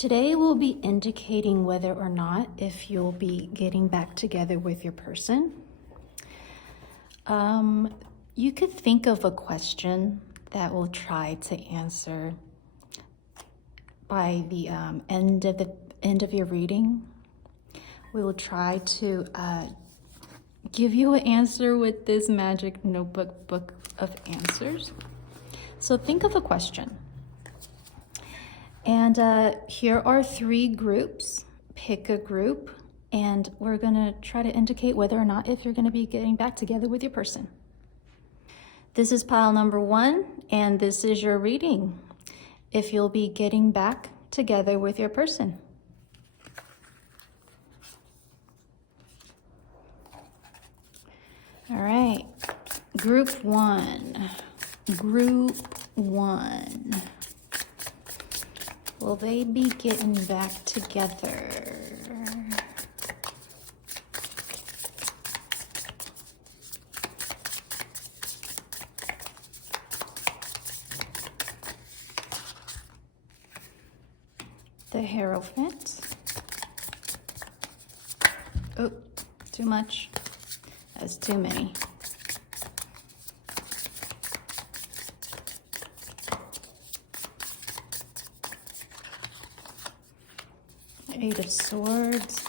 Today we'll be indicating whether or not if you'll be getting back together with your person. You could think of a question that we'll try to answer by the end of your reading. We will try to give you an answer with this magic notebook book of answers. So think of a question. And here are 3 groups. Pick a group, and we're gonna try to indicate whether or not if you're gonna be getting back together with your person. This is pile number 1, and this is your reading. If you'll be getting back together with your person. All right, group 1. Group 1. Will they be getting back together? The Hierophant. Oh, too much. That's too many. Eight of Swords.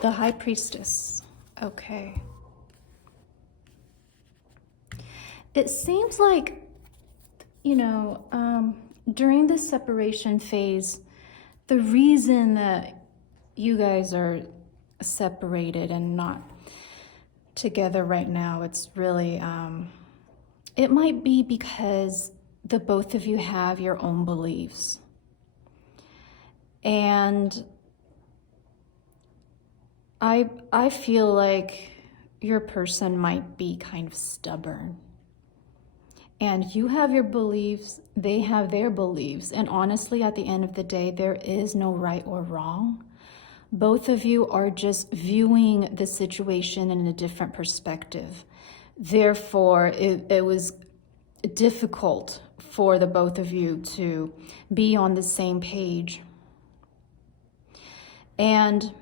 The High Priestess. Okay. It seems like, during this separation phase, the reason that you guys are separated and not together right now, it's really, it might be because the both of you have your own beliefs. And I feel like your person might be kind of stubborn. And you have your beliefs, they have their beliefs. And honestly, at the end of the day, there is no right or wrong. Both of you are just viewing the situation in a different perspective. Therefore, it was difficult for the both of you to be on the same page. And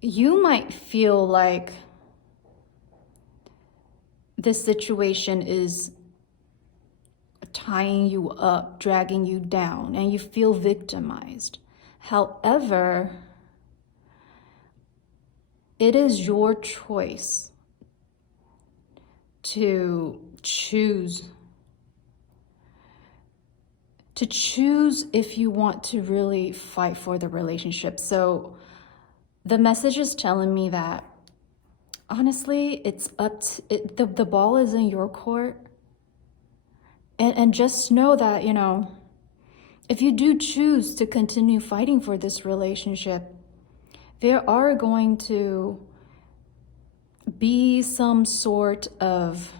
you might feel like this situation is tying you up, dragging you down, and you feel victimized. However, it is your choice to choose if you want to really fight for the relationship. So the message is telling me that honestly, it's up to the ball is in your court. And just know that, if you do choose to continue fighting for this relationship, there are going to be some sort of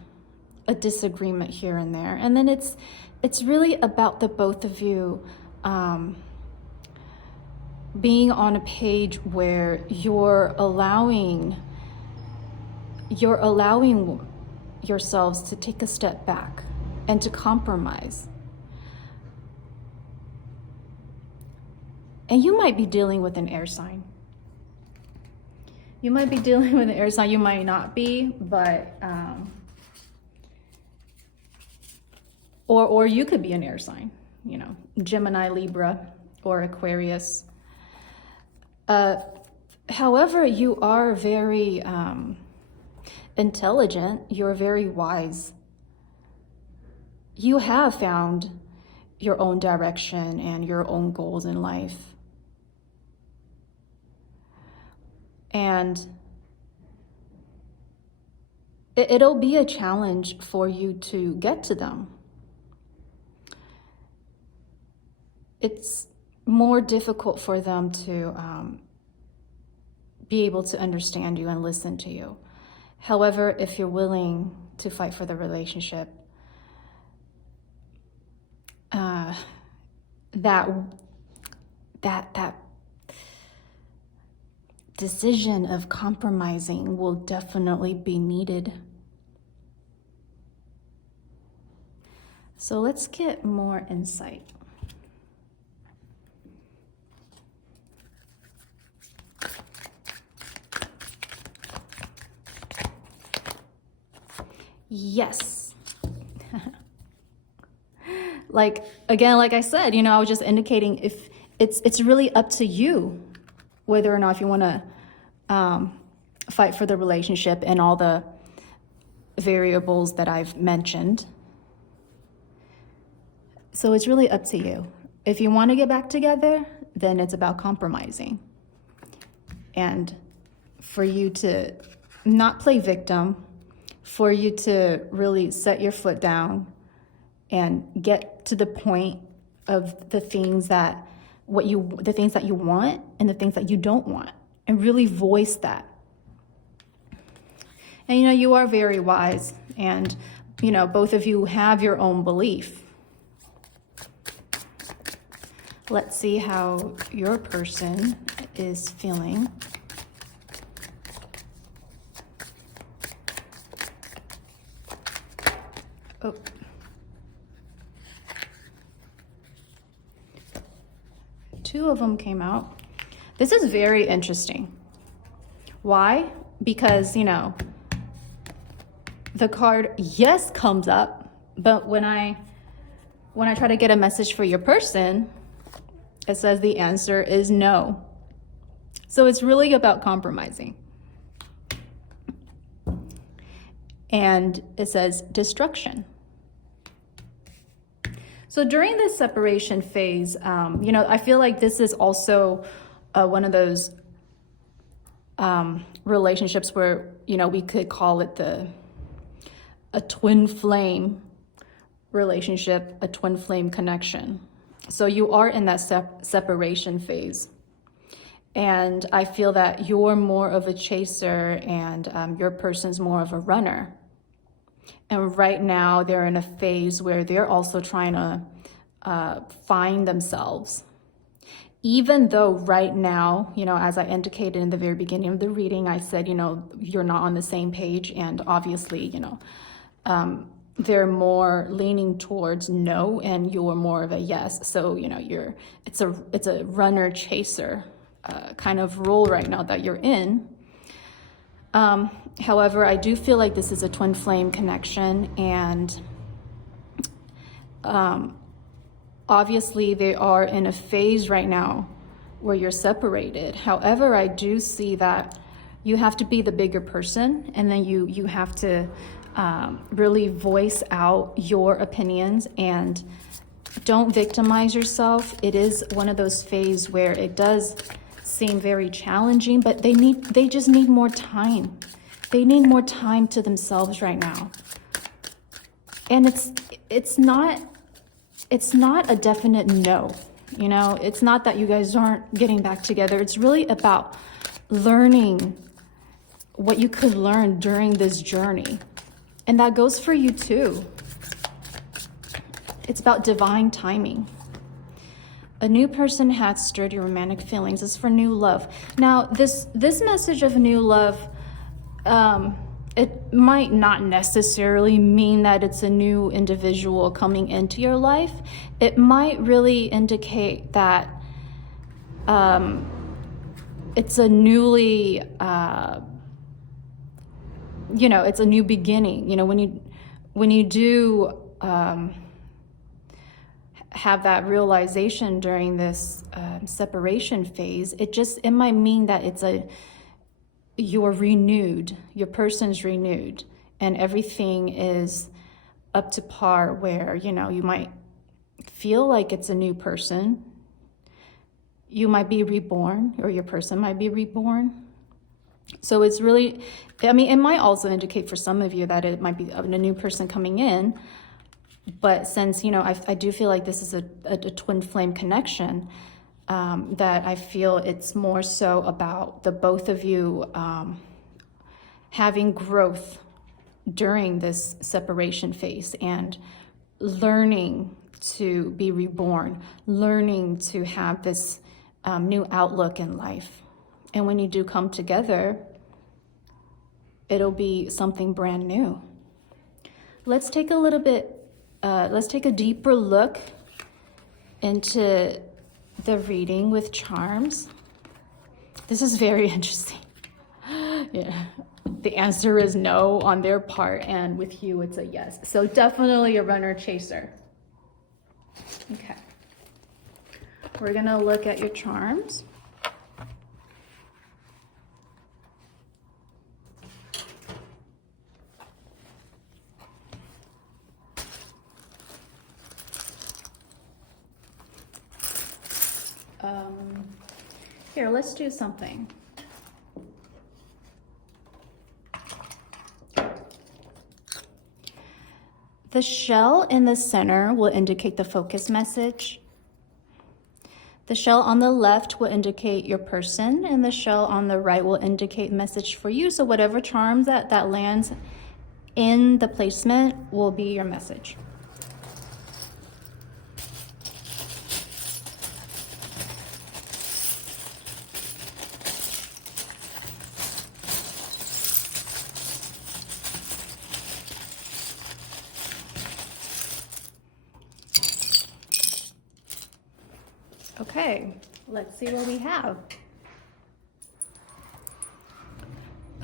a disagreement here and there. And then it's really about the both of you being on a page where you're allowing yourselves to take a step back and to compromise. And you might be dealing with an air sign. You might be dealing with an air sign, you might not be, but or you could be an air sign, Gemini, Libra, or Aquarius. However, you are very intelligent, you're very wise. You have found your own direction and your own goals in life. And it'll be a challenge for you to get to them. It's more difficult for them to be able to understand you and listen to you. However, if you're willing to fight for the relationship, decision of compromising will definitely be needed. So let's get more insight. Yes. Like, again, like I said, I was just indicating if it's really up to you whether or not if you want to fight for the relationship and all the variables that I've mentioned. So it's really up to you. If you want to get back together, then it's about compromising. And for you to not play victim, for you to really set your foot down and get to the point of the things that you want and the things that you don't want, and really voice that. And you are very wise, and both of you have your own belief. Let's see how your person is feeling. Oh. Two of them came out. This is very interesting. Why? Because, the card yes comes up, but when I try to get a message for your person, it says the answer is no. So it's really about compromising. And it says destruction. So during this separation phase, I feel like this is also one of those relationships where, we could call it a twin flame relationship, a twin flame connection. So you are in that separation phase. And I feel that you're more of a chaser and your person's more of a runner. And right now they're in a phase where they're also trying to find themselves. Even though right now, as I indicated in the very beginning of the reading, I said, you're not on the same page. And obviously, they're more leaning towards no and you're more of a yes. So, it's a runner chaser kind of role right now that you're in. However, I do feel like this is a twin flame connection, and obviously they are in a phase right now where you're separated. However, I do see that you have to be the bigger person, and then you have to really voice out your opinions and don't victimize yourself. It is one of those phases where it does seem very challenging, but they just need more time. They need more time to themselves right now. And it's not a definite no. It's not that you guys aren't getting back together. It's really about learning what you could learn during this journey. And that goes for you too. It's about divine timing. A new person has stirred your romantic feelings. It's for new love. Now, this message of new love, it might not necessarily mean that it's a new individual coming into your life. It might really indicate that it's a newly, it's a new beginning. When you do have that realization during this separation phase, it might mean that you're renewed, your person's renewed, and everything is up to par where, you might feel like it's a new person. You might be reborn, or your person might be reborn. So it's really, it might also indicate for some of you that it might be a new person coming in. But since, I do feel like this is a twin flame connection, that I feel it's more so about the both of you having growth during this separation phase and learning to be reborn, learning to have this new outlook in life. And when you do come together, it'll be something brand new. Let's take a deeper look into the reading with charms. This is very interesting. Yeah, the answer is no on their part, and with you it's a yes. So definitely a runner chaser. Okay, we're gonna look at your charms. Here, let's do something. The shell in the center will indicate the focus message. The shell on the left will indicate your person, and the shell on the right will indicate message for you. So whatever charms that lands in the placement will be your message. Okay, let's see what we have.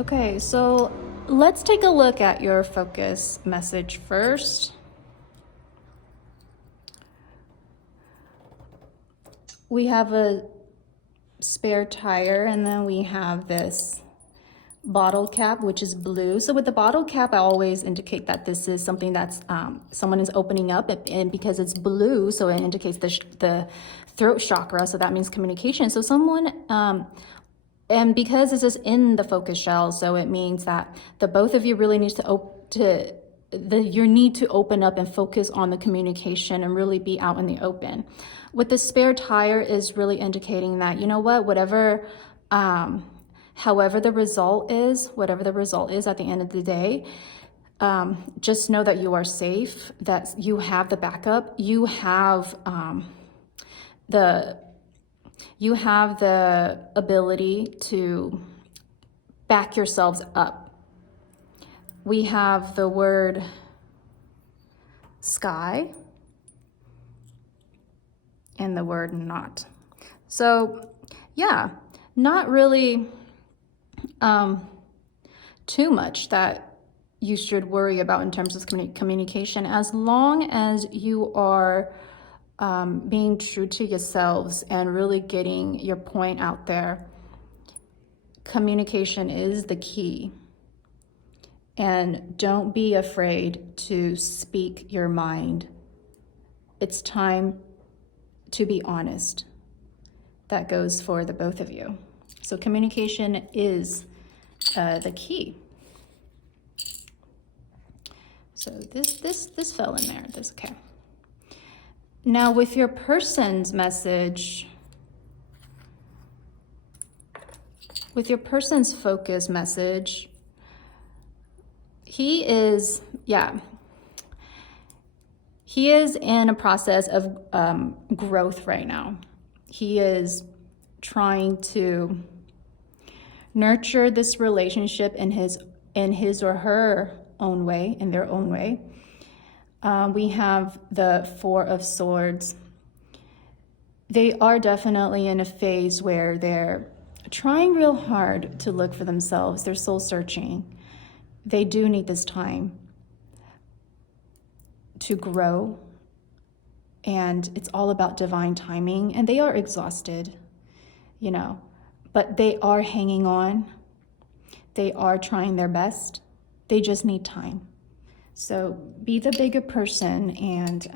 Okay, so let's take a look at your focus message first. We have a spare tire, and then we have this bottle cap, which is blue. So with the bottle cap, I always indicate that this is something that's someone is opening up, and because it's blue, so it indicates the throat chakra, so that means communication. So someone, and because this is in the focus shell, so it means that the both of you really needs your need to open up and focus on the communication and really be out in the open. With the spare tire is really indicating that, you know what, whatever, however the result is, whatever the result is at the end of the day, just know that you are safe, that you have the backup, you have the ability to back yourselves up. We have the word sky and the word not. So yeah, not really too much that you should worry about in terms of communication, as long as you are being true to yourselves and really getting your point out there. Communication is the key. And don't be afraid to speak your mind. It's time to be honest. That goes for the both of you. So communication is the key. So this fell in there. That's okay. Now with your person's message, with your person's focus message, he is in a process of growth right now. He is trying to nurture this relationship in his or her own way, in their own way. We have the Four of Swords. They are definitely in a phase where they're trying real hard to look for themselves. They're soul searching. They do need this time to grow, and it's all about divine timing, and they are exhausted, but they are hanging on. They are trying their best. They just need time. So be the bigger person and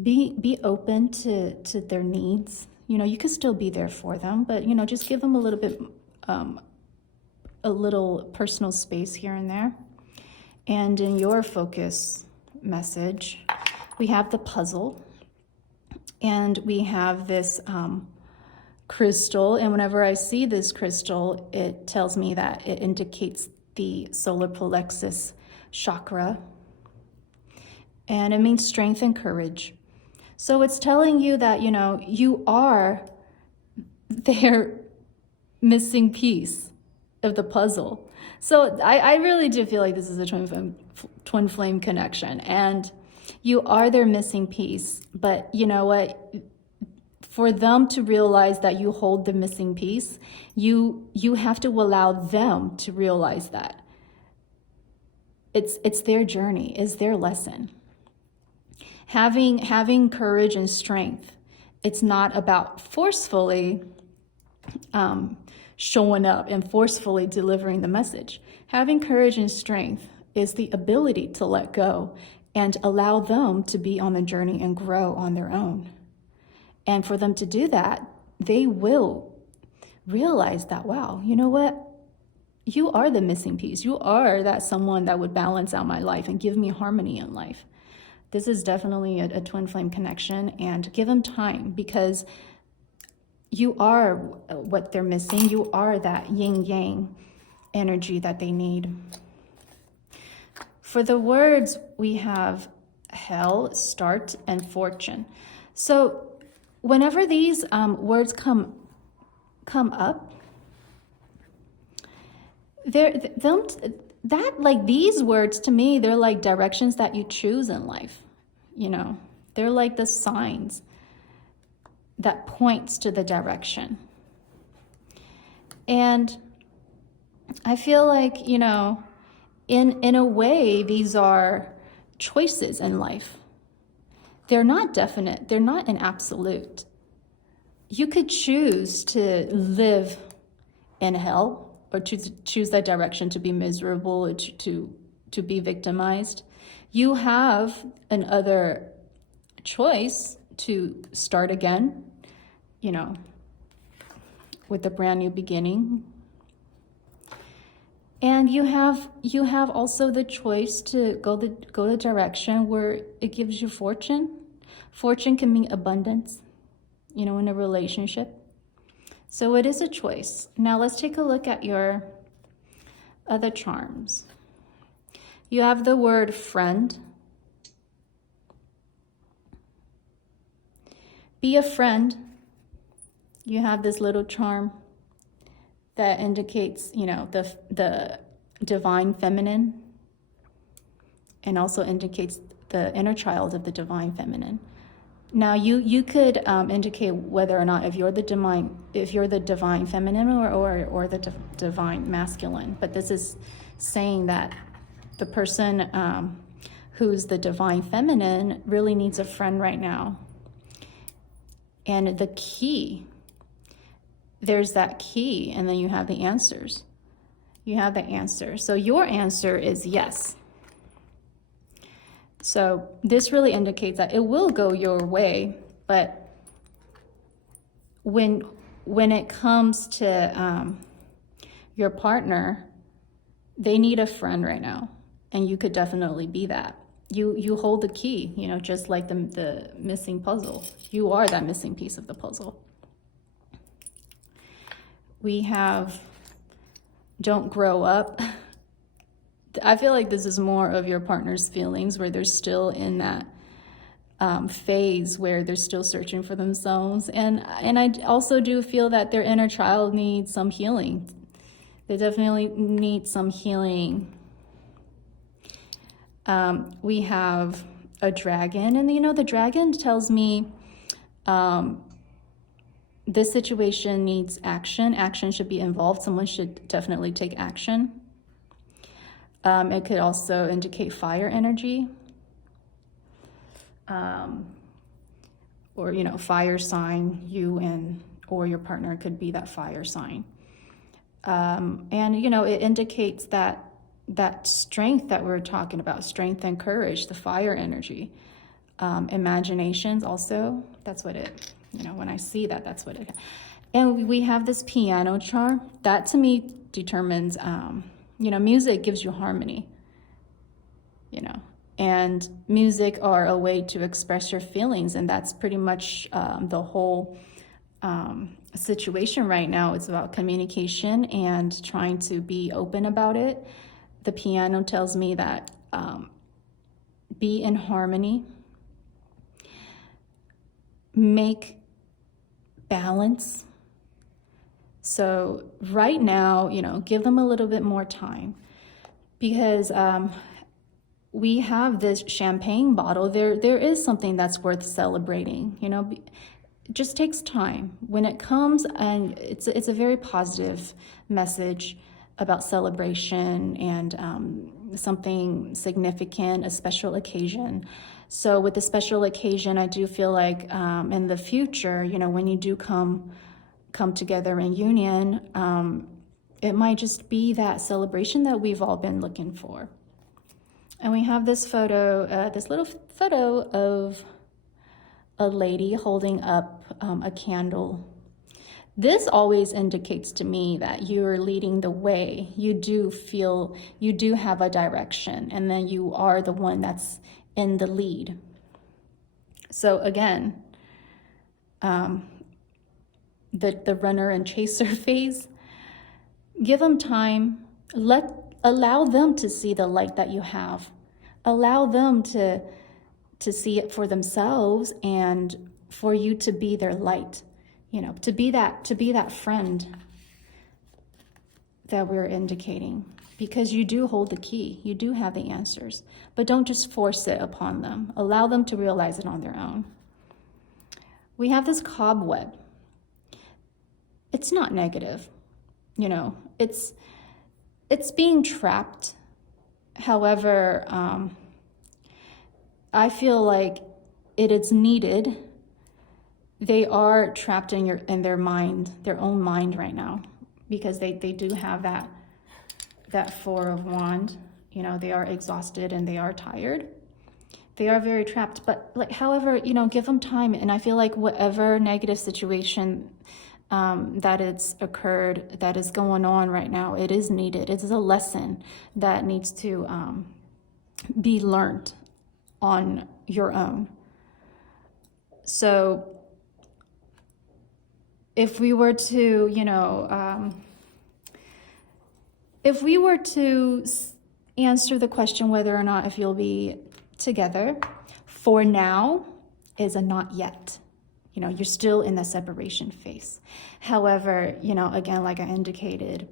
be open to their needs. You can still be there for them, but just give them a little bit, a little personal space here and there. And in your focus message, we have the puzzle, and we have this crystal. And whenever I see this crystal, it tells me that it indicates the solar plexus chakra, and it means strength and courage. So it's telling you that you are their missing piece of the puzzle. So I really do feel like this is a twin flame connection, and you are their missing piece. But you know what? For them to realize that you hold the missing piece, you have to allow them to realize that. It's their journey, it's their lesson. Having courage and strength. It's not about forcefully showing up and forcefully delivering the message. Having courage and strength is the ability to let go and allow them to be on the journey and grow on their own. And for them to do that, they will realize that, wow, you know what? You are the missing piece. You are that someone that would balance out my life and give me harmony in life. This is definitely a twin flame connection, and give them time, because you are what they're missing. You are that yin yang energy that they need. For the words, we have hell, start, and fortune. So whenever these words come up, these words, to me, they're like directions that you choose in life. You know, they're like the signs that points to the direction. And I feel like, you know, in a way, these are choices in life. They're not definite. They're not an absolute. You could choose to live in hell, or choose that direction to be miserable, or to be victimized. You have another choice to start again, you know, with a brand new beginning. And you have also the choice to go the direction where it gives you fortune. Fortune can mean abundance, you know, in a relationship. So it is a choice. Now let's take a look at your other charms. You have the word friend. Be a friend. You have this little charm that indicates, you know, the divine feminine, and also indicates the inner child of the divine feminine. Now you could indicate whether or not if you're the divine feminine or the divine masculine. But this is saying that the person who's the divine feminine really needs a friend right now. And the key, there's that key, and then you have the answers. You have the answer. So your answer is yes. So this really indicates that it will go your way, but when it comes to your partner, they need a friend right now, and you could definitely be that. You hold the key, you know, just like the missing puzzle. You are that missing piece of the puzzle. We have don't grow up. I feel like this is more of your partner's feelings, where they're still in that phase where they're still searching for themselves. And I also do feel that their inner child needs some healing. They definitely need some healing. We have a dragon, and you know, the dragon tells me this situation needs action. Action should be involved. Someone should definitely take action. It could also indicate fire energy, or, you know, fire sign. You or your partner could be that fire sign. And, you know, it indicates that strength that we're talking about, strength and courage, the fire energy. Imaginations also, that's what it, you know, when I see that, that's what it. And we have this piano charm. That to me determines, you know, music gives you harmony, you know, and music are a way to express your feelings. And that's pretty much the whole situation right now. It's about communication and trying to be open about it. The piano tells me that be in harmony, make balance, So right now, give them a little bit more time, because we have this champagne bottle. There is something that's worth celebrating. It just takes time when it comes, and it's a very positive message about celebration and something significant, a special occasion. So with the special occasion, I do feel like in the future, when you do come together in union, it might just be that celebration that we've all been looking for. And we have this photo, this little photo of a lady holding up a candle. This always indicates to me that you're leading the way. You do feel, you do have a direction, and then you are the one that's in the lead. So again, the runner and chaser phase, give them time, allow them to see the light that you have. Allow them to see it for themselves, and for you to be their light, to be that friend that we're indicating, because you do hold the key, you do have the answers, but don't just force it upon them. Allow them to realize it on their own. We have this cobweb. It's not negative, it's being trapped. However, I feel like it is needed. They are trapped in their mind, their own mind right now, because they do have that Four of Wands. They are exhausted and they are tired. They are very trapped. But however, give them time. And I feel like whatever negative situation that it's occurred, that is going on right now, it is needed. It is a lesson that needs to be learned on your own. So if we were to, if we were to answer the question whether or not if you'll be together, for now is a not yet. You're still in the separation phase. However, again, like I indicated,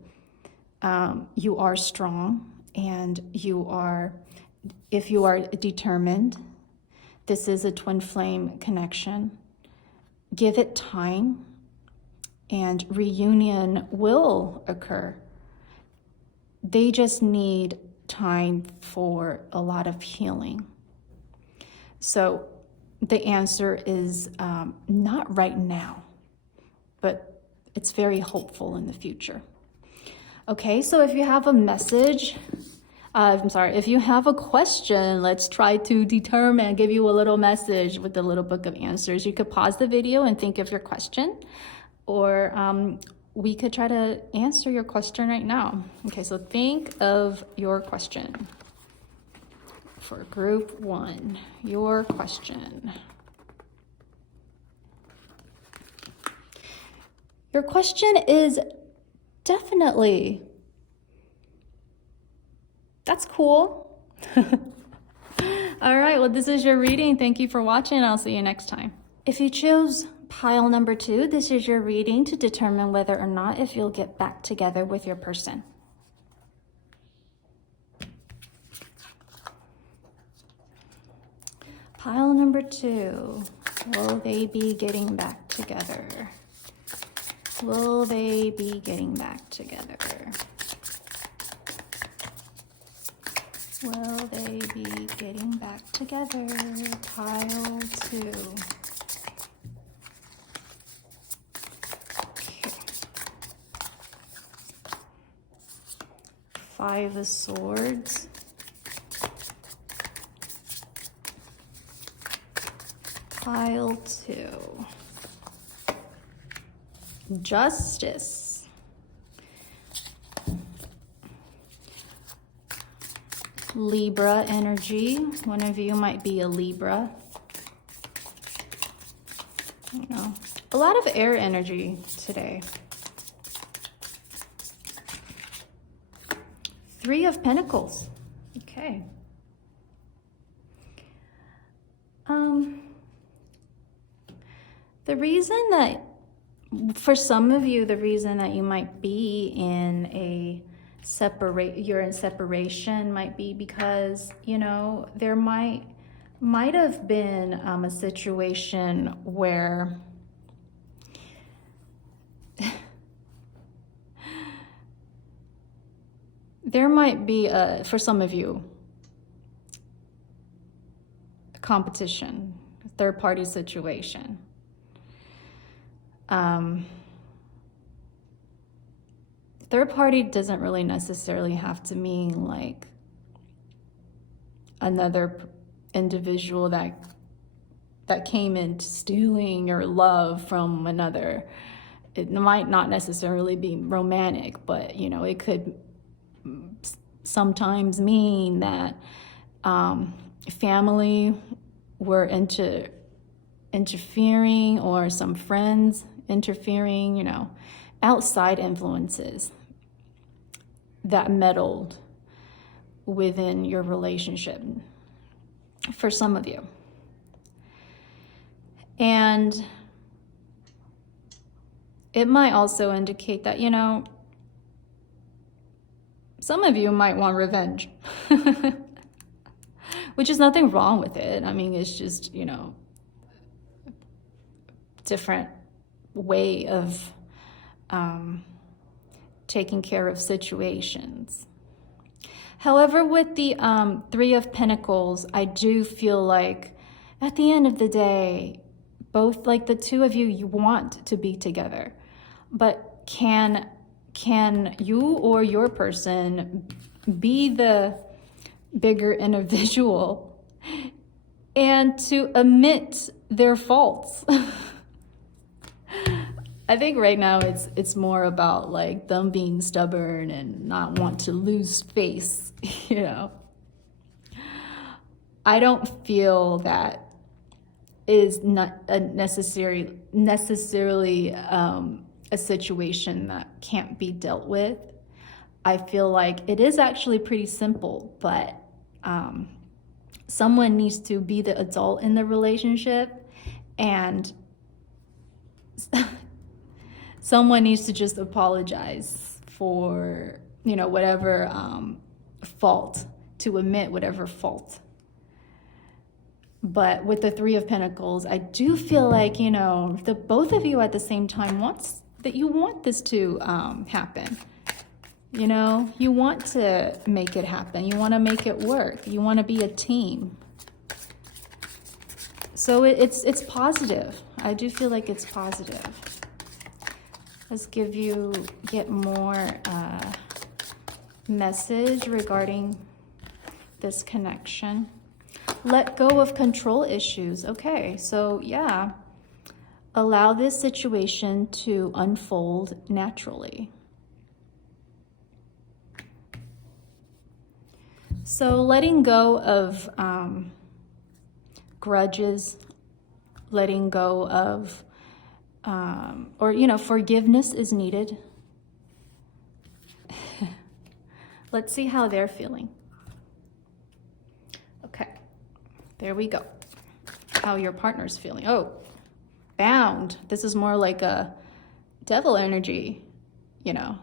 you are strong, and if you are determined, this is a twin flame connection. Give it time, and reunion will occur. They just need time for a lot of healing. So the answer is not right now, but it's very hopeful in the future. Okay, so if you have a message, if you have a question, let's try to give you a little message with the little book of answers. You could pause the video and think of your question, or we could try to answer your question right now. Okay, so think of your question. For group 1, your question. Your question is definitely, that's cool. All right, well, this is your reading. Thank you for watching. I'll see you next time. If you chose pile number 2, this is your reading to determine whether or not if you'll get back together with your person. Pile number 2, will they be getting back together? Will they be getting back together? Will they be getting back together? Pile 2. Okay. 5 of Swords. Pile 2. Justice. Libra energy. One of you might be a Libra. A lot of air energy today. 3 of Pentacles. Okay. The reason that For some of you, the reason that you might be in you're in separation might be because, you know, there might have been a situation where there might be for some of you, a competition, a third-party situation. Third party doesn't really necessarily have to mean like another individual that came into stealing your love from another. It might not necessarily be romantic, but you know, it could sometimes mean that family were interfering, or some friends interfering, you know, outside influences that meddled within your relationship for some of you. And it might also indicate that, you know, some of you might want revenge, which is nothing wrong with it. I mean, it's just, you know, different way of taking care of situations. However, with the Three of Pentacles, I do feel like at the end of the day, both, like the two of you, you want to be together, but can you or your person be the bigger individual and to admit their faults? I think right now it's more about like them being stubborn and not want to lose face, you know. I don't feel that is not necessarily a situation that can't be dealt with. I feel like it is actually pretty simple, but someone needs to be the adult in the relationship, and someone needs to just apologize for, you know, whatever fault, to admit whatever fault. But with the Three of Pentacles, I do feel like, you know, the both of you at the same time want this to happen. You know, you want to make it happen. You want to make it work. You want to be a team. So it's positive. I do feel like it's positive. Let's get more message regarding this connection. Let go of control issues. Okay, so yeah, allow this situation to unfold naturally. So letting go of grudges, letting go of or, you know, forgiveness is needed. Let's see how they're feeling. Okay, there we go. How your partner's feeling. Oh, bound. This is more like a devil energy, you know.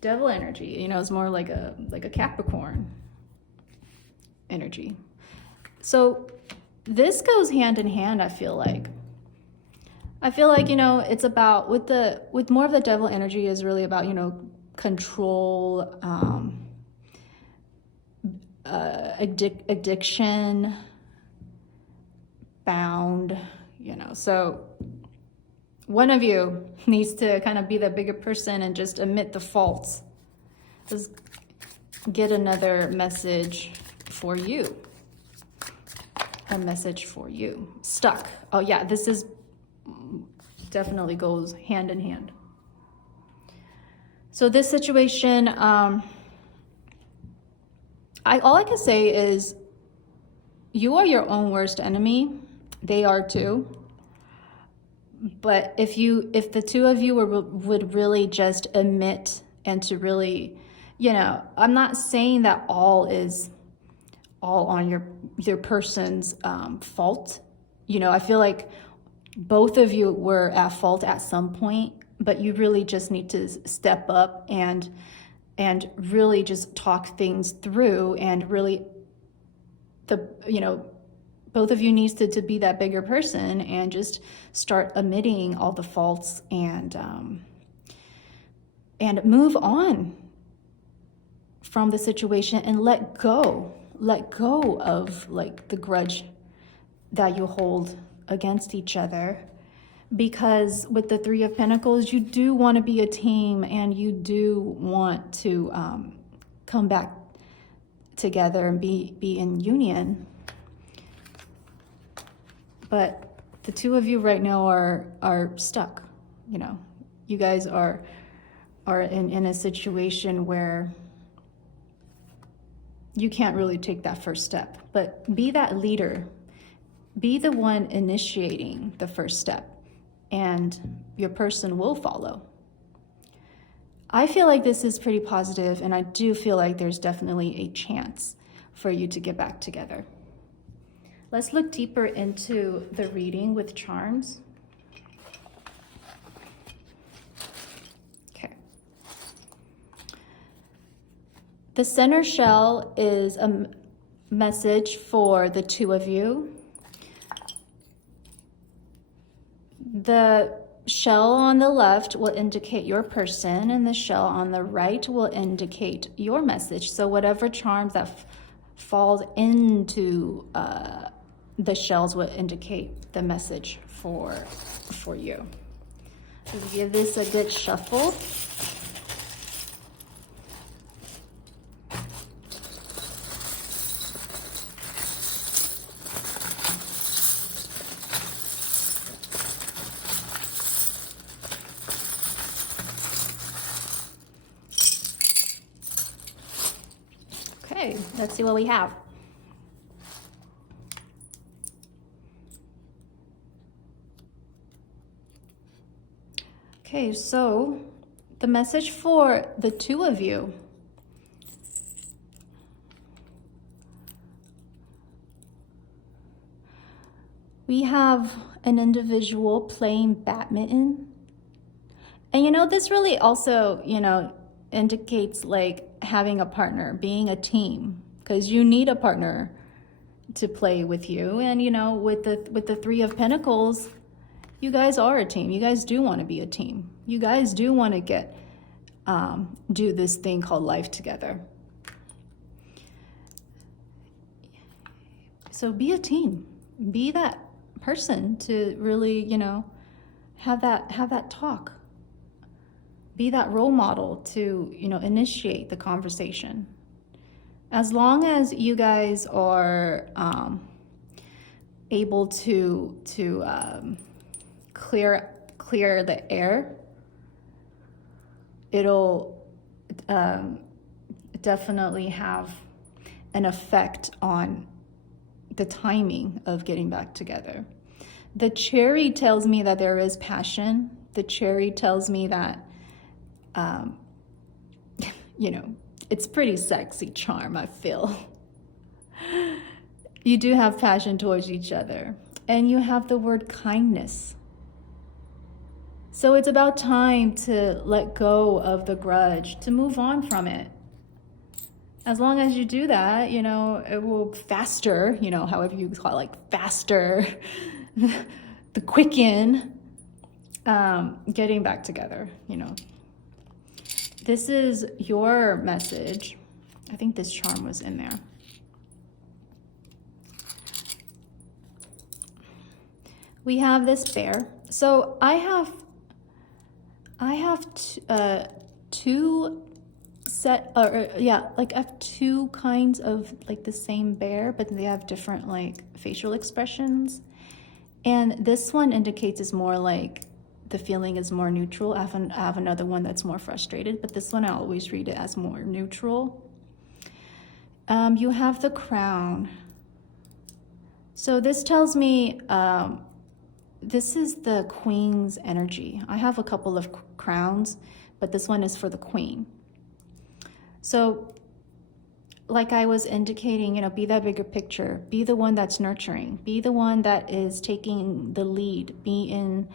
Devil energy, you know, is more like a Capricorn energy. So this goes hand in hand, I feel like. You know, it's about, with more of the devil energy is really about, you know, control, addiction, bound, you know. So one of you needs to kind of be the bigger person and just admit the faults. Let's get another message for you. A message for you. Stuck. Oh yeah, this is definitely goes hand in hand. So this situation, all I can say is you are your own worst enemy. They are too. But if the two of you would really just admit and to really, you know, I'm not saying that all is all on your person's fault. You know, I feel like both of you were at fault at some point, but you really just need to step up and really just talk things through, and really both of you needs to be that bigger person and just start admitting all the faults and move on from the situation and let go of like the grudge that you hold against each other. Because with the Three of Pentacles, you do want to be a team, and you do want to come back together and be in union. But the two of you right now are stuck. You know, you guys are in a situation where you can't really take that first step. But be that leader. Be the one initiating the first step, and your person will follow. I feel like this is pretty positive, and I do feel like there's definitely a chance for you to get back together. Let's look deeper into the reading with charms. Okay. The center shell is a message for the two of you. The shell on the left will indicate your person, and the shell on the right will indicate your message. So whatever charms that falls into the shells will indicate the message for you. So give this a good shuffle. Okay, let's see what we have. Okay, so the message for the two of you. We have an individual playing badminton. And you know, this really also, you know, indicates like having a partner, being a team, because you need a partner to play with you. And you know, with the Three of Pentacles, you guys are a team. You guys do want to be a team. You guys do want to get do this thing called life together. So be a team. Be that person to really, you know, have that talk. Be that role model to, you know, initiate the conversation. As long as you guys are able to clear the air, it'll definitely have an effect on the timing of getting back together. The cherry tells me that there is passion. The cherry tells me that you know, it's pretty sexy charm, I feel. You do have passion towards each other, and you have the word kindness. So it's about time to let go of the grudge, to move on from it. As long as you do that, you know, it will faster, you know, however you call it, like faster, the quicken, getting back together, you know. This is your message. I think this charm was in there. We have this bear. So I have two kinds of like the same bear, but they have different like facial expressions. And this one indicates is more like the feeling is more neutral. I have another one that's more frustrated, but this one I always read it as more neutral. You have the crown. So this tells me this is the queen's energy. I have a couple of crowns, but this one is for the queen. So like I was indicating, be that bigger picture, be the one that's nurturing, be the one that is taking the lead, be in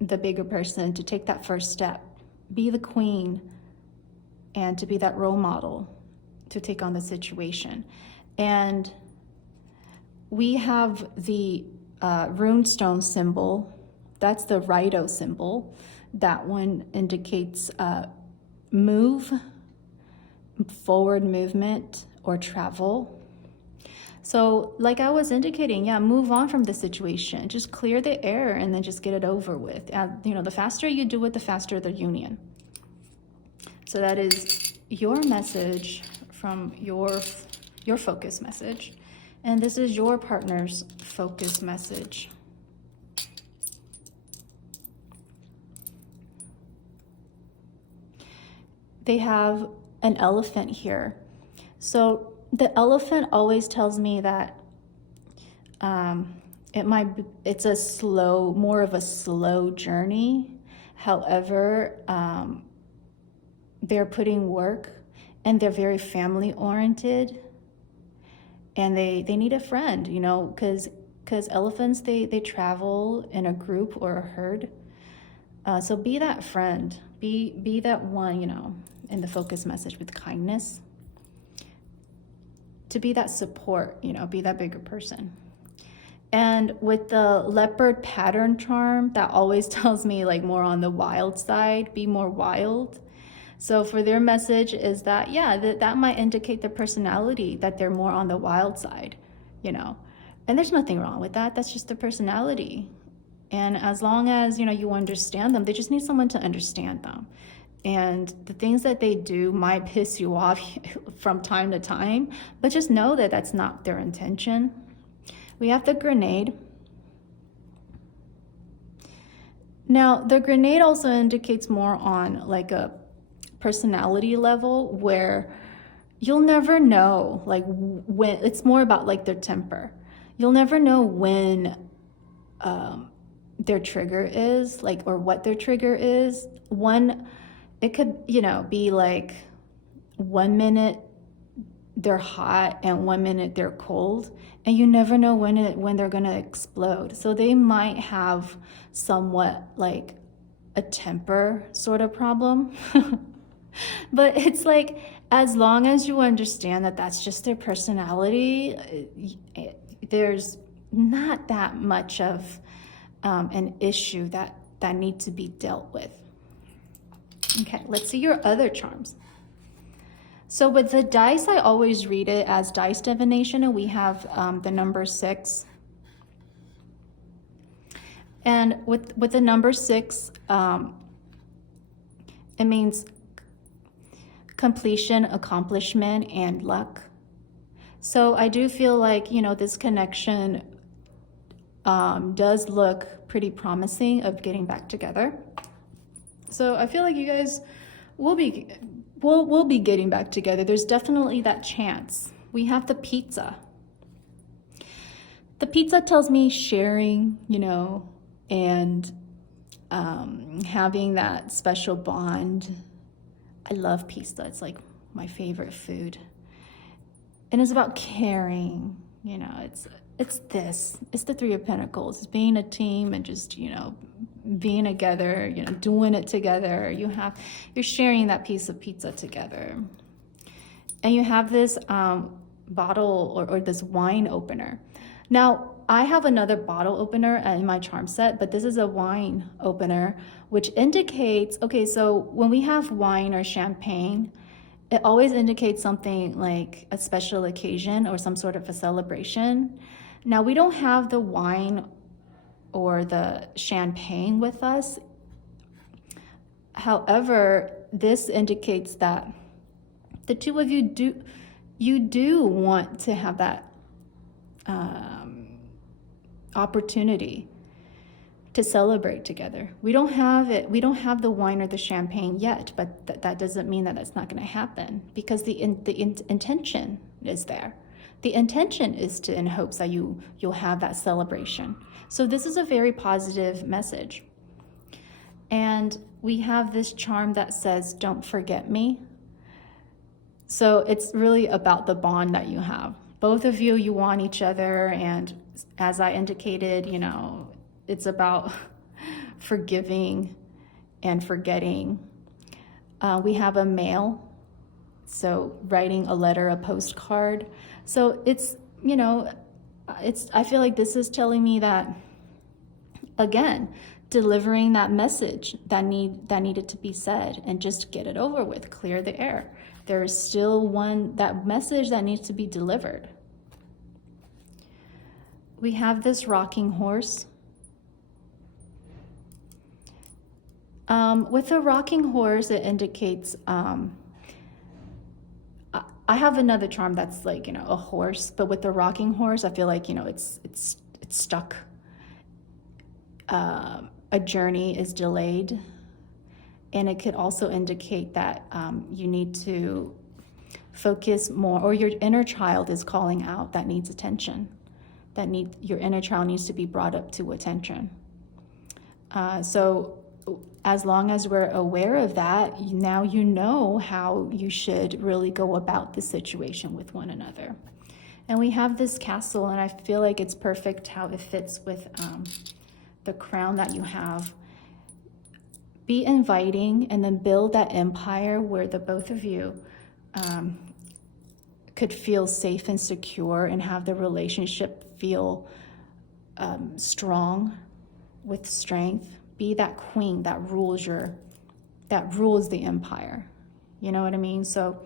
the bigger person to take that first step, be the queen, and to be that role model to take on the situation. And we have the runestone symbol. That's the Rito symbol. That one indicates forward movement or travel. So like I was indicating, move on from the situation. Just clear the air and then just get it over with. The faster you do it, the faster the union. So that is your message from your focus message. And this is your partner's focus message. They have an elephant here. So the elephant always tells me that it's more of a slow journey. However, they're putting work and they're very family oriented, and they need a friend, because elephants, they travel in a group or a herd. So be that friend, be that one, in the focus message with kindness, to be that support, be that bigger person. And with the leopard pattern charm, that always tells me like more on the wild side, be more wild. So for their message is that, that might indicate their personality, that they're more on the wild side, and there's nothing wrong with that. That's just their personality. And as long as, you understand them, they just need someone to understand them. And the things that they do might piss you off from time to time, but just know that that's not their intention. We have the grenade. Now, the grenade also indicates more on like a personality level where you'll never know, like when, it's more about like their temper. You'll never know when their trigger is, like, or what their trigger is. It could, be like 1 minute they're hot and 1 minute they're cold, and you never know when they're gonna explode. So they might have somewhat like a temper sort of problem. But it's like, as long as you understand that that's just their personality, there's not that much of an issue that needs to be dealt with. Okay, let's see your other charms. So with the dice, I always read it as dice divination, and we have the number 6. And with the number 6, it means completion, accomplishment, and luck. So I do feel like, this connection does look pretty promising of getting back together. So I feel like you guys will be getting back together. There's definitely that chance. We have the pizza. The pizza tells me sharing, and having that special bond. I love pizza. It's like my favorite food. And it's about caring, it's the 3 of Pentacles. It's being a team and just, being together, doing it together. You're sharing that piece of pizza together. And you have this bottle or this wine opener. Now, I have another bottle opener in my charm set, but this is a wine opener, which indicates, okay, so when we have wine or champagne, it always indicates something like a special occasion or some sort of a celebration. Now, we don't have the wine or the champagne with us. However, this indicates that the two of you do want to have that opportunity to celebrate together. We don't have it. We don't have the wine or the champagne yet, but that doesn't mean that that's not going to happen, because the intention is there. The intention is in hopes that you'll have that celebration. So this is a very positive message. And we have this charm that says, "Don't forget me." So it's really about the bond that you have. Both of you, you want each other. And as I indicated, you know, it's about forgiving and forgetting. We have a mail, so writing a letter, a postcard. So it's, you know, I feel like this is telling me that, again, delivering that message that needed to be said, and just get it over with, clear the air. There is still that message that needs to be delivered. We have this rocking horse. With a rocking horse, it indicates, I have another charm that's like, you know, a horse, but with the rocking horse, I feel like, you know, it's stuck. A journey is delayed. And it could also indicate that you need to focus more, or your inner child is calling out that needs attention. Your inner child needs to be brought up to attention. So as long as we're aware of that, now you know how you should really go about the situation with one another. And we have this castle, and I feel like it's perfect how it fits with the crown that you have. Be inviting, and then build that empire where the both of you could feel safe and secure, and have the relationship feel strong with strength. Be that queen that rules the empire. You know what I mean? So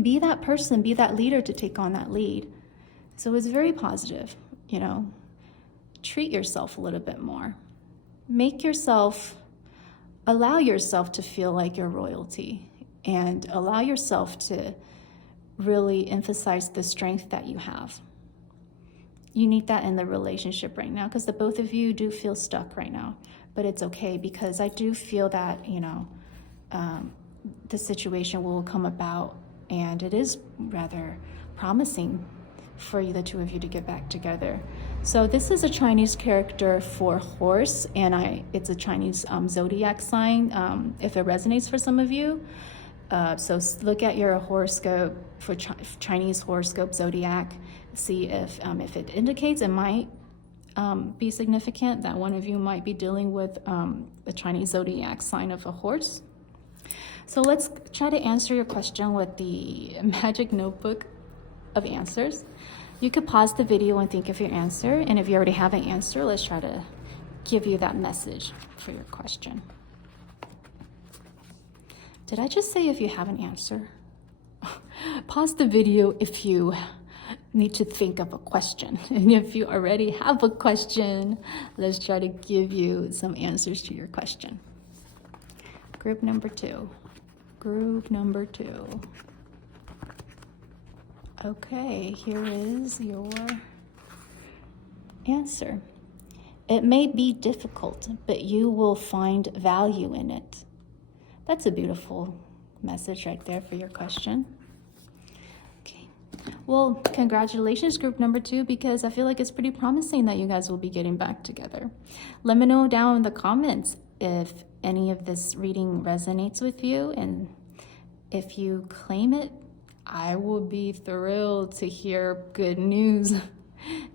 be that person, be that leader to take on that lead. So it's very positive, you know. Treat yourself a little bit more. Allow yourself to feel like you're royalty, and allow yourself to really emphasize the strength that you have. You need that in the relationship right now, because the both of you do feel stuck right now. But it's okay, because I do feel that, you know, the situation will come about, and it is rather promising for the two of you to get back together. So this is a Chinese character for horse, and it's a Chinese zodiac sign, if it resonates for some of you. So look at your horoscope for Chinese horoscope zodiac, see if it indicates, it might be significant that one of you might be dealing with the Chinese zodiac sign of a horse. So let's try to answer your question with the magic notebook of answers. You could pause the video and think of your answer, and if you already have an answer, let's try to give you that message for your question. Did I just say if you have an answer? Pause the video if you need to think of a question. And if you already have a question, let's try to give you some answers to your question. Group number two. Okay, here is your answer. It may be difficult, but you will find value in it. That's a beautiful message right there for your question. Okay, well, congratulations, group number two, because I feel like it's pretty promising that you guys will be getting back together. Let me know down in the comments if any of this reading resonates with you, and if you claim it, I will be thrilled to hear good news.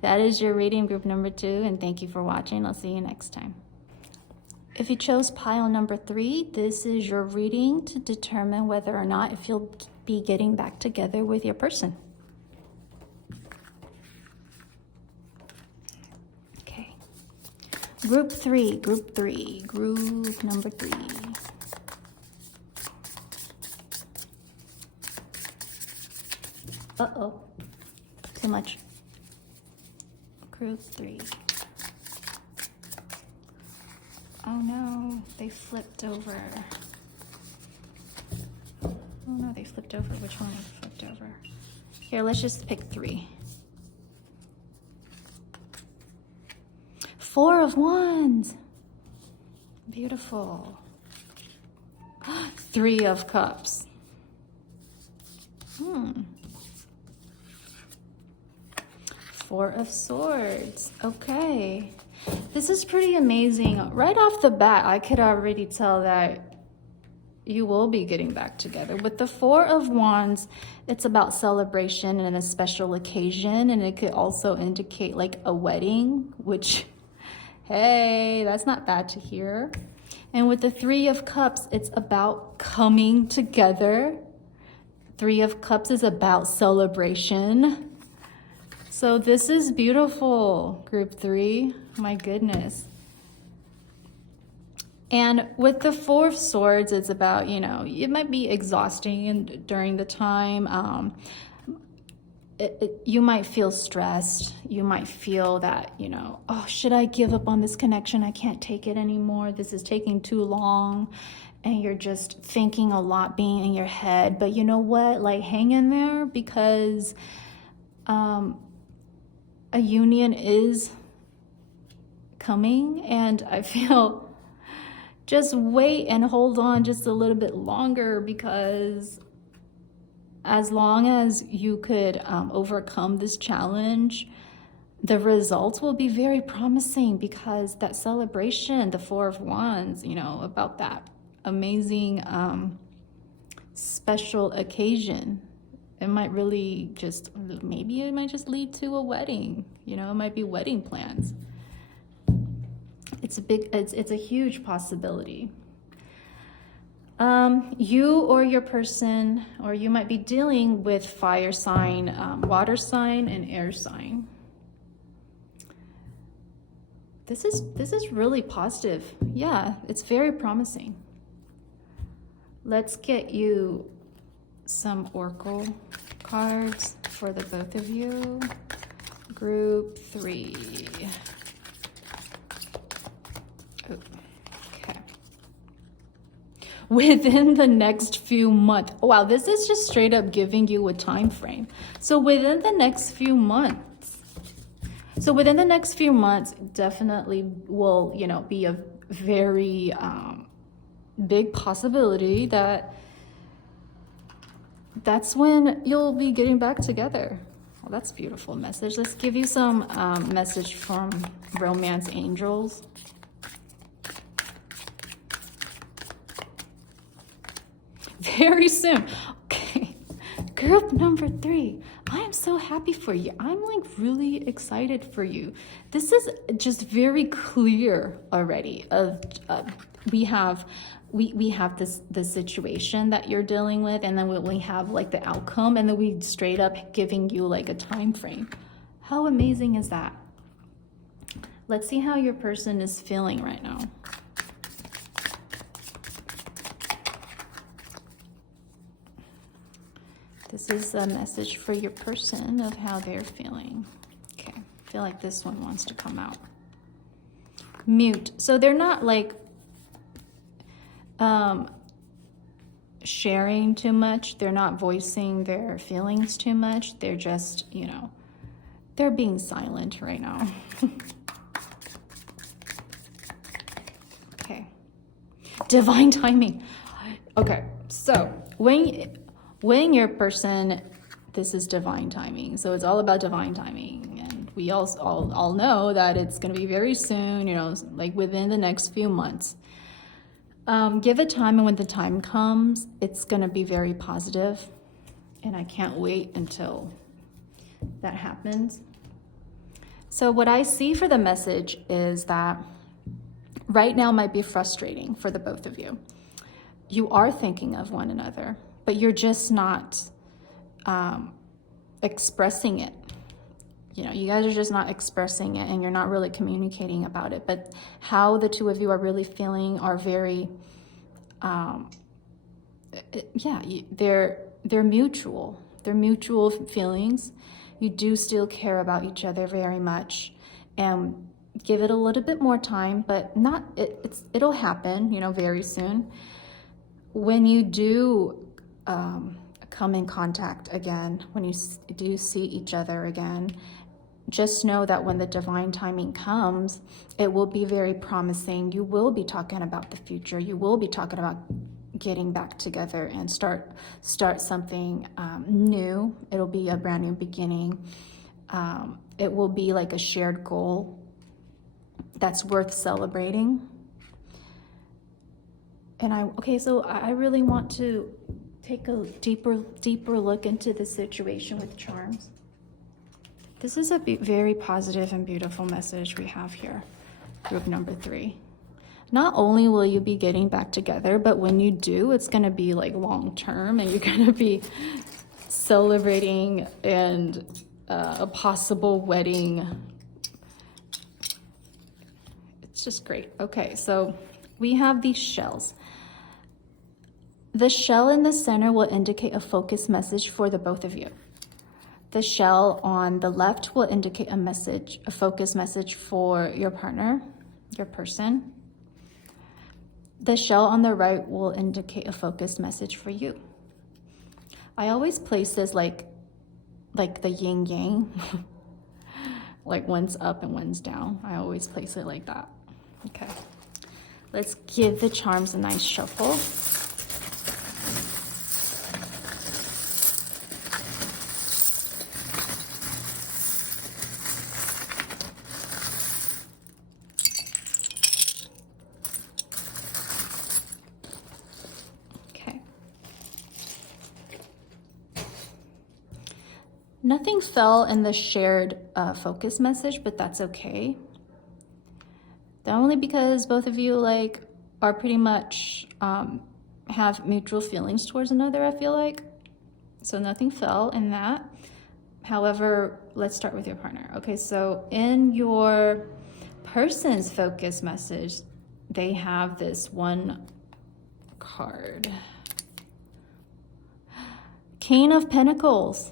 That is your reading, group number two, and thank you for watching. I'll see you next time. If you chose pile number 3, this is your reading to determine whether or not if you'll be getting back together with your person. Okay. Group number 3. Uh-oh, too much. Group 3. Oh no, they flipped over. Oh no, they flipped over. Which one flipped over? Here, let's just pick 3. 4 of Wands. Beautiful. 3 of Cups. 4 of Swords. Okay. This is pretty amazing. Right off the bat, I could already tell that You will be getting back together. With the Four of Wands, it's about celebration and a special occasion, and it could also indicate like a wedding, which, hey, that's not bad to hear. And with the Three of Cups, it's about coming together. Three of Cups is about celebration. So this is beautiful, group 3. My goodness. And with the Four of Swords, it's about, you know, it might be exhausting during the time. You might feel stressed. You might feel that, you know, oh, should I give up on this connection? I can't take it anymore. This is taking too long. And you're just thinking a lot being in your head. But you know what? Like, hang in there, because a union is coming. And I feel just wait and hold on just a little bit longer, because as long as you could overcome this challenge, the results will be very promising, because that celebration, the Four of Wands, you know, about that amazing special occasion, it might really just, maybe it might just lead to a wedding, you know, it might be wedding plans. It's a huge possibility. You or your person, or you might be dealing with fire sign, water sign, and air sign. This is really positive. Yeah, it's very promising. Let's get you some oracle cards for the both of you. Group 3. Okay. Within the next few months. Oh, wow, this is just straight up giving you a time frame. So within the next few months. So within the next few months, definitely will, you know, be a very big possibility that that's when you'll be getting back together. Well, that's a beautiful message. Let's give you some message from romance angels. Very soon. Okay, group number 3. I am so happy for you. I'm like really excited for you. This is just very clear already. We have the situation that you're dealing with, and then we have like the outcome, and then we straight up giving you like a time frame. How amazing is that? Let's see how your person is feeling right now. This is a message for your person of how they're feeling. Okay, I feel like this one wants to come out. Mute. So they're not like sharing too much. They're not voicing their feelings too much. They're just, you know, they're being silent right now. Okay. Divine timing. Okay, so when your person, this is divine timing. So it's all about divine timing. And we all know that it's going to be very soon, you know, like within the next few months. Give it time, and when the time comes, it's going to be very positive. And I can't wait until that happens. So what I see for the message is that right now might be frustrating for the both of you. You are thinking of one another, but you're just not expressing it. You know, you guys are just not expressing it, and you're not really communicating about it. But how the two of you are really feeling are very, they're mutual. They're mutual feelings. You do still care about each other very much, and give it a little bit more time, but it'll happen, you know, very soon. When you do come in contact again, when you do see each other again, just know that when the divine timing comes, it will be very promising. You will be talking about the future. You will be talking about getting back together and start something new. It'll be a brand new beginning. It will be like a shared goal that's worth celebrating. okay, so I really want to take a deeper look into the situation with charms. This is a very positive and beautiful message we have here, group number 3. Not only will you be getting back together, but when you do, it's going to be like long term, and you're going to be celebrating and a possible wedding. It's just great. Okay, so we have these shells. The shell in the center will indicate a focus message for the both of you. The shell on the left will indicate a focus message for your partner, your person. The shell on the right will indicate a focused message for you. I always place this like the yin yang, like one's up and one's down. I always place it like that. Okay, let's give the charms a nice shuffle. Nothing fell in the shared focus message, but that's okay. Only because both of you are pretty much have mutual feelings towards another, I feel like. So nothing fell in that. However, let's start with your partner. Okay, so in your person's focus message, they have this one card. King of Pentacles.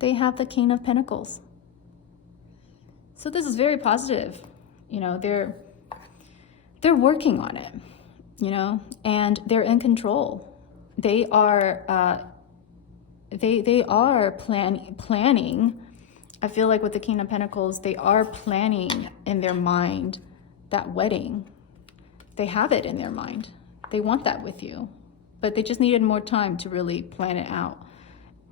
They have the King of Pentacles. So this is very positive. You know, they're working on it, you know, and they're in control. They are planning. I feel like with the King of Pentacles, they are planning in their mind that wedding. They have it in their mind. They want that with you, but they just needed more time to really plan it out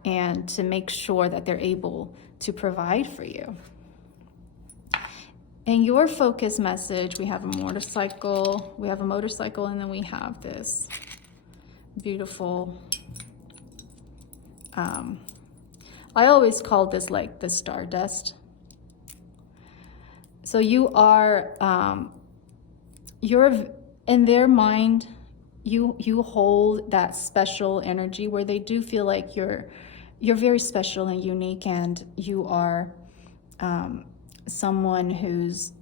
and to make sure that they're able to provide for you. In your focus message, we have a motorcycle, and then we have this beautiful, I always call this like the stardust. So you are, you're in their mind, you hold that special energy where they do feel like you're very special and unique, and you are someone who's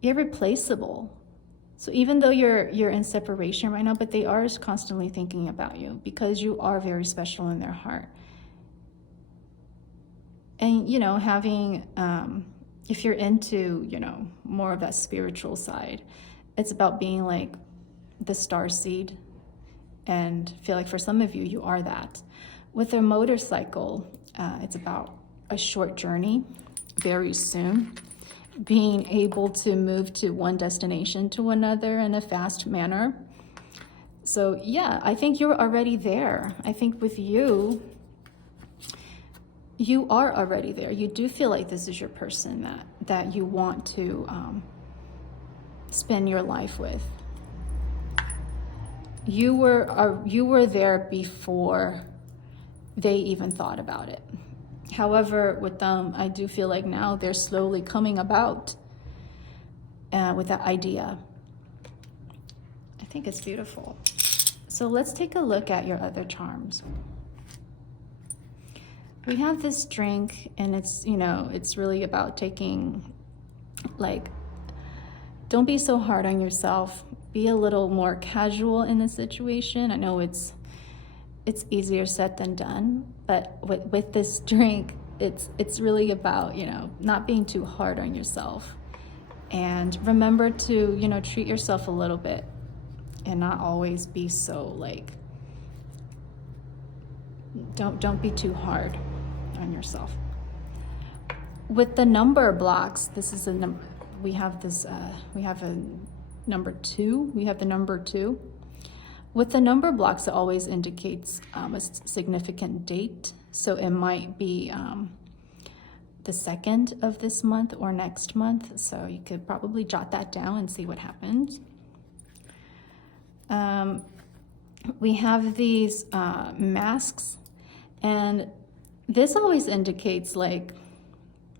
irreplaceable. So even though you're in separation right now, but they are constantly thinking about you because you are very special in their heart. And, you know, having, if you're into, you know, more of that spiritual side, it's about being like the starseed. And feel like for some of you, you are that. With a motorcycle, it's about a short journey very soon, being able to move to one destination to another in a fast manner. So yeah, I think you're already there. I think with you, you are already there. You do feel like this is your person that you want to spend your life with. You were there before they even thought about it. However, with them, I do feel like now they're slowly coming about with that idea. I think it's beautiful. So let's take a look at your other charms. We have this drink, and it's, you know, it's really about taking, like, don't be so hard on yourself. Be a little more casual in the situation. I know it's easier said than done, but with this drink, it's really about, you know, not being too hard on yourself. And remember to, you know, treat yourself a little bit and not always be so like, don't be too hard on yourself. With the number blocks, this is a number, we have this, we have a number 2, we have the number 2. With the number blocks, it always indicates a significant date. So it might be the 2nd of this month or next month. So you could probably jot that down and see what happens. We have these masks, and this always indicates like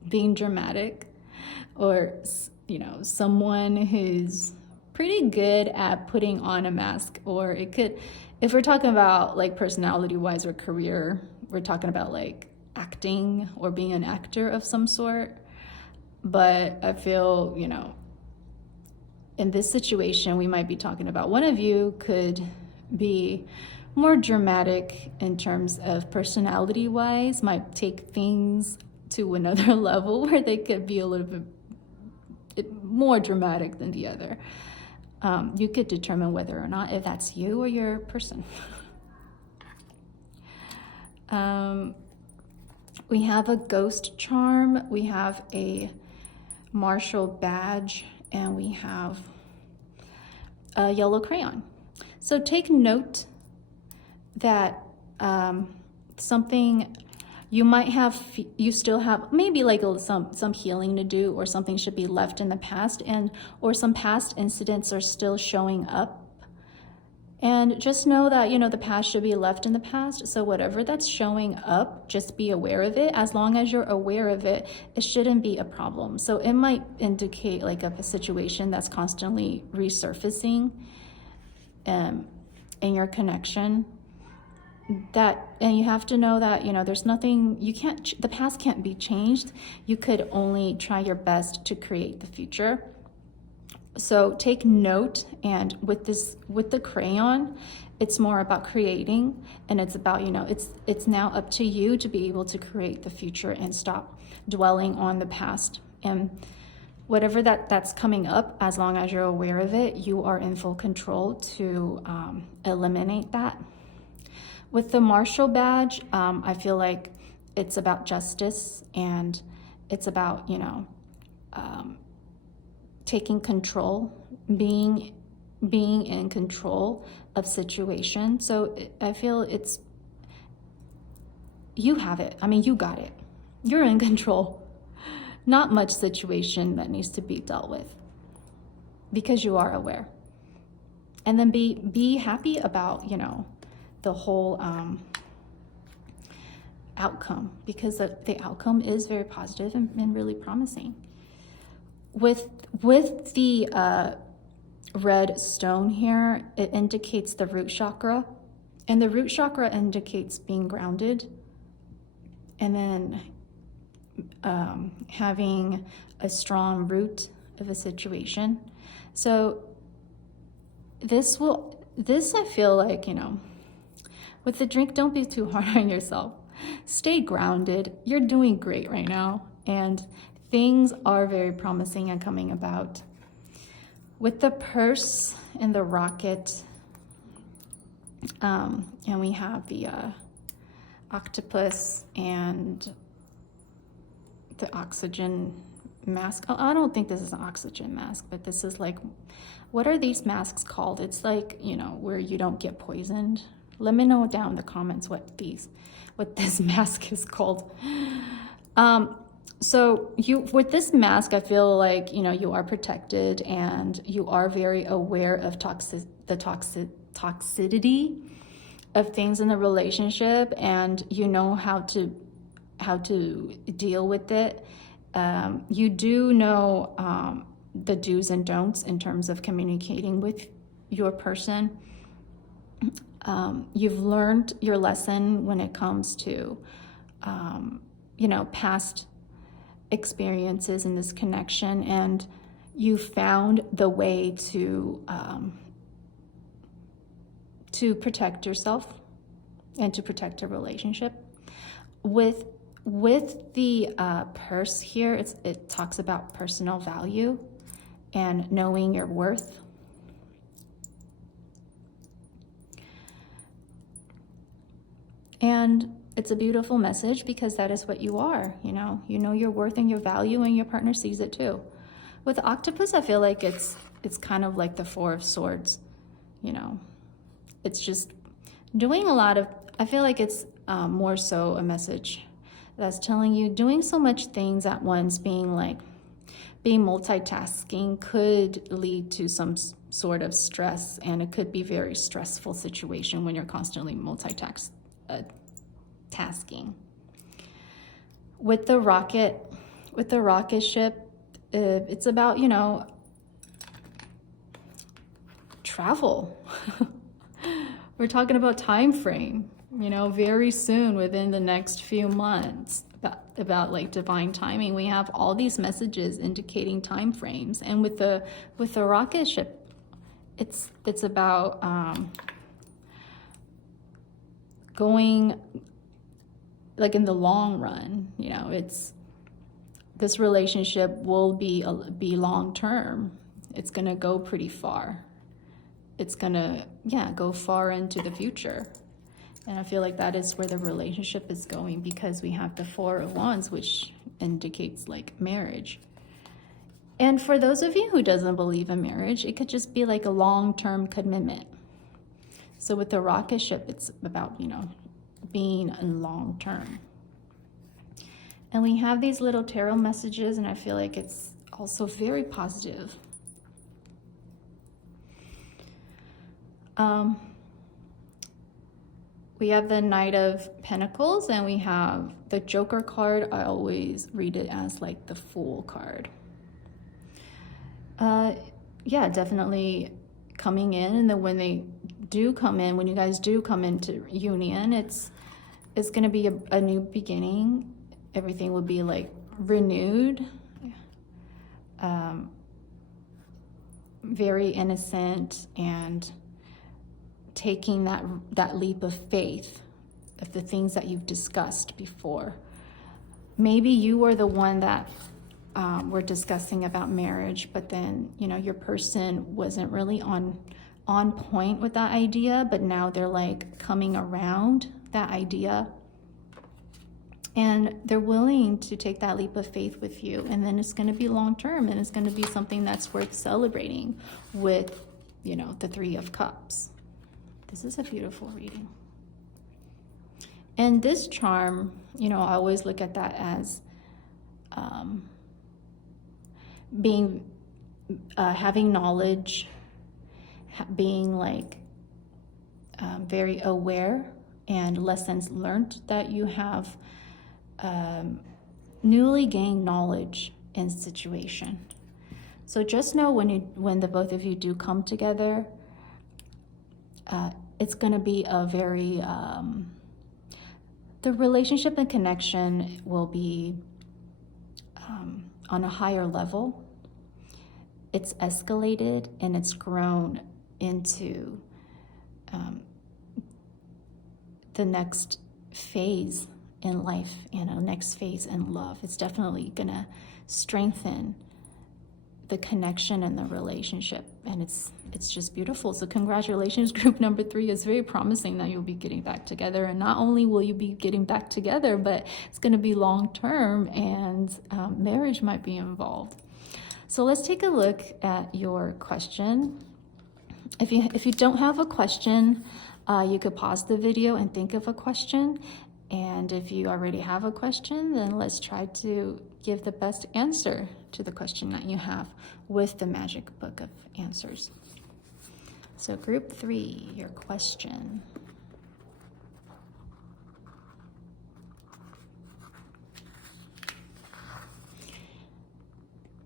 being dramatic, or someone who's pretty good at putting on a mask. Or it could, if we're talking about like personality wise or career, we're talking about like acting or being an actor of some sort. But I feel, in this situation, we might be talking about one of you could be more dramatic in terms of personality wise, might take things to another level where they could be a little bit more dramatic than the other. You could determine whether or not if that's you or your person. We have a ghost charm, we have a martial badge, and we have a yellow crayon. So take note that something you might have, you still have maybe like some healing to do, or something should be left in the past, or some past incidents are still showing up. And just know that, the past should be left in the past. So whatever that's showing up, just be aware of it. As long as you're aware of it, it shouldn't be a problem. So it might indicate like a situation that's constantly resurfacing in your connection. And you have to know that, there's nothing, the past can't be changed. You could only try your best to create the future. So take note, and with the crayon, it's more about creating, and it's about, it's now up to you to be able to create the future and stop dwelling on the past. And whatever that's coming up, as long as you're aware of it, you are in full control to eliminate that. With the martial badge, I feel like it's about justice, and it's about, taking control, being in control of situation. So I feel you have it. I mean, you got it. You're in control. Not much situation that needs to be dealt with, because you are aware. And then be happy about, the whole outcome, because the outcome is very positive and really promising. With the red stone here, it indicates the root chakra, and the root chakra indicates being grounded, and then having a strong root of a situation. So this I feel like, with the drink, don't be too hard on yourself. Stay grounded. You're doing great right now, and things are very promising and coming about. With the purse and the rocket, and we have the octopus and the oxygen mask. Oh, I don't think this is an oxygen mask, but this is like, what are these masks called? It's like, where you don't get poisoned. Let me know down in the comments what this mask is called. So with this mask, I feel like, you are protected, and you are very aware of the toxicity of things in the relationship, and you know how to deal with it. You do know the do's and don'ts in terms of communicating with your person. You've learned your lesson when it comes to, past experiences in this connection, and you found the way to protect yourself and to protect a relationship. With the purse here, it talks about personal value and knowing your worth. And it's a beautiful message, because that is what you are. You know your worth and your value, and your partner sees it too. With the octopus, I feel like it's kind of like the Four of Swords. It's just doing a lot of, I feel like it's more so a message that's telling you doing so much things at once, being multitasking could lead to some sort of stress, and it could be very stressful situation when you're constantly tasking. With the rocket ship, it's about, you know, travel. We're talking about time frame, you know, very soon, within the next few months, about like divine timing. We have all these messages indicating time frames, and with the rocket ship, it's about going like in the long run. You know, this relationship will be long term. It's gonna go pretty far. It's gonna, yeah, go far into the future. And I feel like that is where the relationship is going, because we have the Four of Wands, which indicates like marriage. And for those of you who doesn't believe in marriage, it could just be like a long-term commitment. So with the rocket ship, it's about, you know, being in long-term. And we have these little tarot messages, and I feel like it's also very positive. We have the Knight of Pentacles, and we have the Joker card. I always read it as like the Fool card. Yeah, definitely coming in, and then when they do come in, when you guys do come into union, it's going to be a new beginning. Everything will be like renewed, very innocent, and taking that leap of faith of the things that you've discussed before. Maybe you were the one that were discussing about marriage, but then, you know, your person wasn't really on point with that idea, but now they're like coming around that idea, and they're willing to take that leap of faith with you. And then it's going to be long term, and it's going to be something that's worth celebrating with, you know, the Three of Cups. This is a beautiful reading. And this charm, you know, I always look at that as being, having knowledge, being like very aware, and lessons learned that you have, newly gained knowledge in situation. So just know when the both of you do come together, it's going to be a very, the relationship and connection will be on a higher level. It's escalated, and it's grown into the next phase in life, you know, next phase in love. It's definitely going to strengthen the connection and the relationship, and it's just beautiful. So congratulations, group number 3. Is very promising that you'll be getting back together, and not only will you be getting back together, but it's going to be long term, and marriage might be involved. So let's take a look at your question. If you don't have a question, you could pause the video and think of a question. And if you already have a question, then let's try to give the best answer to the question that you have with the magic book of answers. So group 3, your question.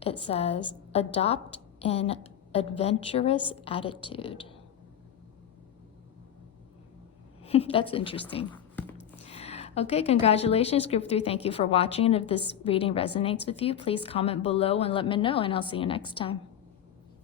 It says, adopt an adventurous attitude. That's interesting. Okay, congratulations, group 3. Thank you for watching. If this reading resonates with you, please comment below and let me know, and I'll see you next time.